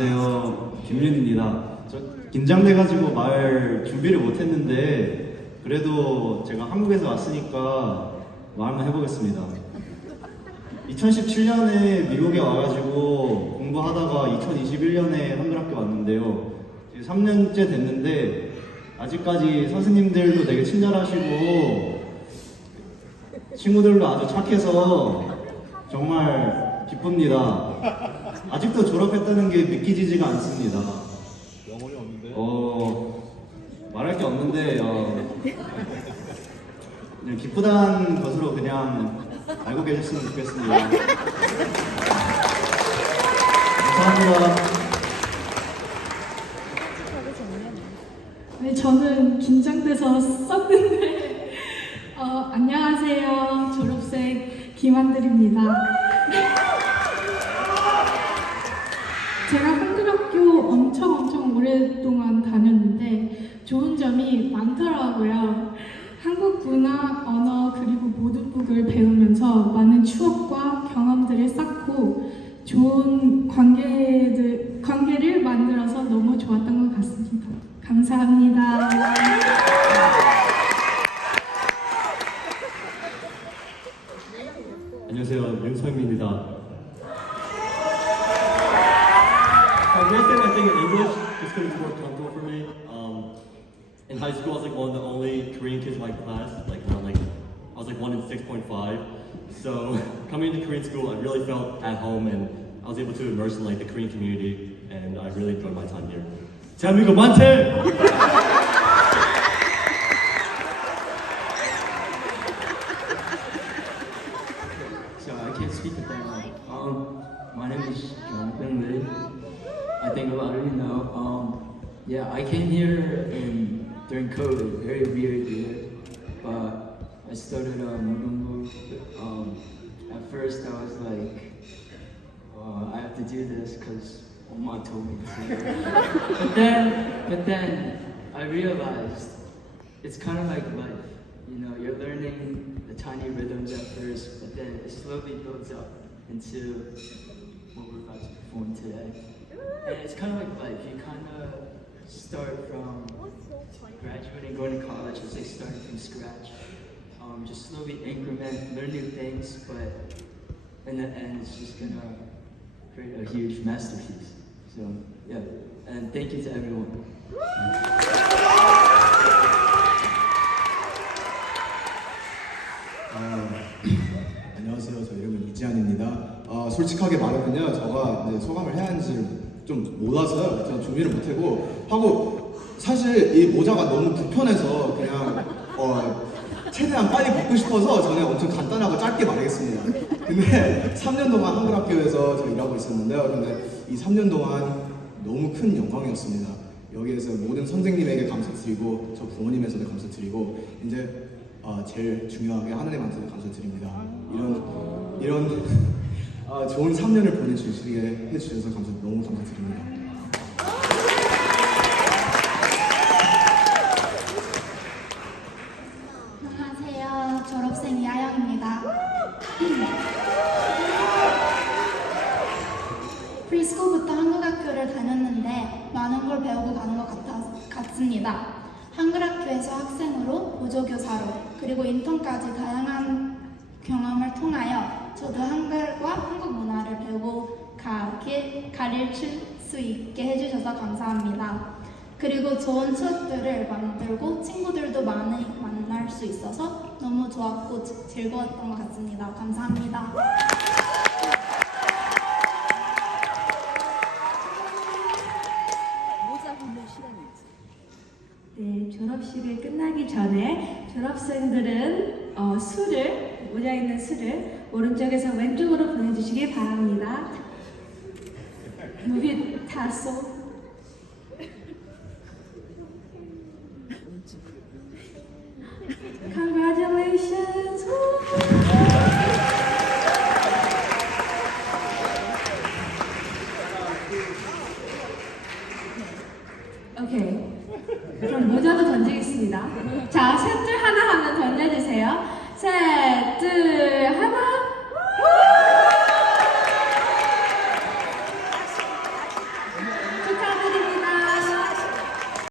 안녕하세요. 김윤입니다. 저 긴장돼가지고 말 준비를 못했는데 그래도 제가 한국에서 왔으니까 말 한번 해보겠습니다. 2017년에 미국에 와가지고 공부하다가 2021년에 한글학교 왔는데요. 지금 3년째 됐는데 아직까지 선생님들도 되게 친절하시고 친구들도 아주 착해서 정말 기쁩니다. 아직도 졸업했다는 게 믿기지가 않습니다. 영혼이 없는데. 어, 말할 게 없는데, 어, 그냥 기쁘다는 것으로 그냥 알고 계셨으면 좋겠습니다. 감사합니다. 네, 저는 긴장돼서 썼는데 어, 안녕하세요 졸업생 김한들입니다. 오랫동안 다녔는데 좋은 점이 많더라고요. 한국 문화, 언어 그리고 모든 북을 배우면서 많은 추억과 경험들을 쌓고 좋은 관계들, 관계를 만들어서 너무 좋았던 것 같습니다. 감사합니다. 안녕하세요 윤성민입니다. in English it's going to be more comfortable for me. Um, in high school, I was like one of the only Korean kids in my class. Like around like I was like one in six point five. So coming to Korean school, I really felt at home, and I was able to immerse in like the Korean community, and I really enjoyed my time here. 대한민국 만세! Know. Um, yeah, I came here in during COVID, very weird year. But I started um, um at first I was like, uh, I have to do this because Oma told me to. but then, but then I realized it's kind of like life. You know, you're learning the tiny rhythms at first, but then it slowly builds up into what we're about to perform today. And it's kind of like life. You kind of start from graduating, going to college. It's like starting from scratch. Um, just slowly increment, learn new things, but in the end, it's just gonna create a huge masterpiece. So yeah, and thank you to everyone. 아, 안녕하세요. 저 이름은 이지한입니다. 아, 솔직하게 말하면요, 제가 네, 소감을 해야 하는지 좀 몰라서요. 제가 준비를 못하고 하고 사실 이 모자가 너무 불편해서 그냥 어, 최대한 빨리 벗고 싶어서 저는 엄청 간단하고 짧게 말하겠습니다. 근데 3년 동안 한글 학교에서 저 일하고 있었는데요. 근데 이 3년 동안 너무 큰 영광이었습니다. 여기에서 모든 선생님에게 감사드리고 저 부모님에서도 감사드리고 이제 아, 제일 중요하게 하나님한테도 감사드립니다. 이런 이런 아, 좋은 3년을 보내주시게 해주셔서 감사 너무 감사드립니다. 안녕하세요. 졸업생 이하영입니다. 프리스쿨부터 한국 학교를 다녔는데 많은 걸 배우고 가는 것 같아, 같습니다. 한글 학교에서 학생으로, 보조교사로, 그리고 인턴까지 다양한 경험을 통하여 저도 한글과 한국 문화를 배우고 가게, 가르칠 수 있게 해주셔서 감사합니다. 그리고 좋은 추억들을 만들고 친구들도 많이 만날 수 있어서 너무 좋았고 지- 즐거웠던 것 같습니다. 감사합니다. 네, 졸업식을 끝나기 전에 졸업생들은 어, 술을 모여 있는 술을 오른쪽에서 왼쪽으로 보내주시기 바랍니다. 물에 타서 Congratulations! 오케이. 그럼 모자도 던지겠습니다. 자, 셋, 둘, 하나 하면 던져주세요. 셋, 둘,